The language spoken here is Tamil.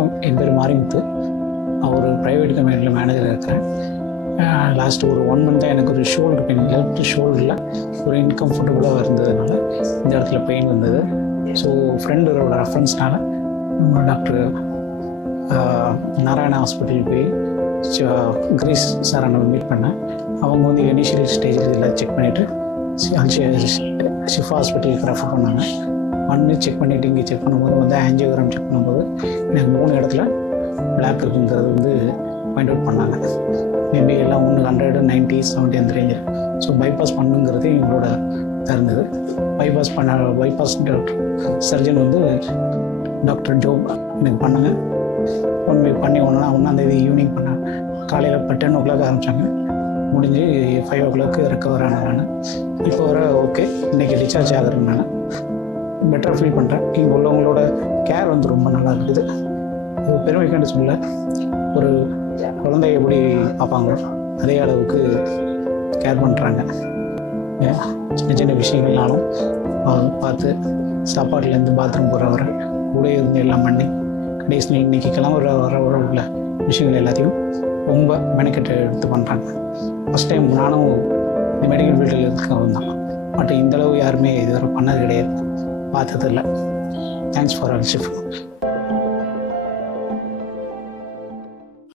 வணக்கம், என் பேர் மாரிமுத்து. நான் ஒரு ப்ரைவேட் கம்பெனியில் மேனேஜராக இருக்கிறேன். லாஸ்ட் ஒரு 1 மந்த்தாக எனக்கு ஒரு ஷோல்டர் பெயின், லெஃப்ட் ஷோல்டரில் ஒரு இன்கம்ஃபர்டபுளாக இருந்ததுனால இந்த இடத்துல பெயின் வந்தது. ஸோ ஃப்ரெண்டோட ரெஃபரன்ஸ்னால நம்ம டாக்டர் நாராயணா ஹாஸ்பிட்டல் போய் கிரீஸ் சாரை நான் மீட் பண்ணேன். அவங்க வந்து இனிஷியல் ஸ்டேஜில் இதில் செக் பண்ணிவிட்டு ஷிஃபா ஹாஸ்பிட்டலுக்கு ரெஃபர் பண்ணாங்க. செக் பண்ணிவிட்டு இங்கே செக் பண்ணும்போது வந்து ஆஞ்சியோகிராம் செக் பண்ணும்போது எனக்கு 3 இடத்துல பிளாக் இருக்குங்கிறது வந்து பாயிண்ட் அவுட் பண்ணாங்க. மேபி எல்லாம் 100, 90, 70 அந்த ரேஞ்சில். ஸோ பைபாஸ் பண்ணுங்கிறது எங்களோட இருந்தது. பைபாஸ் டாக்டர் சர்ஜன் வந்து டாக்டர் ஜோப் எனக்கு பண்ணாங்க. 1 வீக் பண்ணி 1ஆம் ஈவினிங் பண்ணேன். காலையில் 10 o'clock ஆரம்பித்தாங்க, முடிஞ்சு 5 o'clock ரெக்கவர் ஆனேன். நான் இப்போ வர ஓகே, இன்றைக்கி டிஸ்சார்ஜ் ஆகிறேன். நான் பெட்டராக ஃபீல் பண்ணுறேன். இங்கே உள்ளவங்களோட கேர் வந்து ரொம்ப நல்லா இருக்குது. இது பெருமைக்காண்டு சொல்ல, ஒரு குழந்தைய எப்படி பார்ப்பாங்களோ அதே அளவுக்கு கேர் பண்ணுறாங்க. சின்ன சின்ன விஷயங்கள்னாலும் பார்த்து, சாப்பாட்லேருந்து பாத்ரூம் போகிற வர கூட இருந்து எல்லாம் பண்ணி கடைசியில் இன்றைக்கி கிளம்புற வர உள்ள விஷயங்கள் எல்லாத்தையும் ரொம்ப மெனக்கெட்டு எடுத்து பண்ணுறாங்க. ஃபஸ்ட் டைம் நானும் இந்த மெடிக்கல் ஃபீல்டில் இருக்கிறவங்க தான். பட் இந்தளவு யாருமே இதுவரை பண்ணது கிடையாது, பார்த்ததில்லை. Thanks for all shift.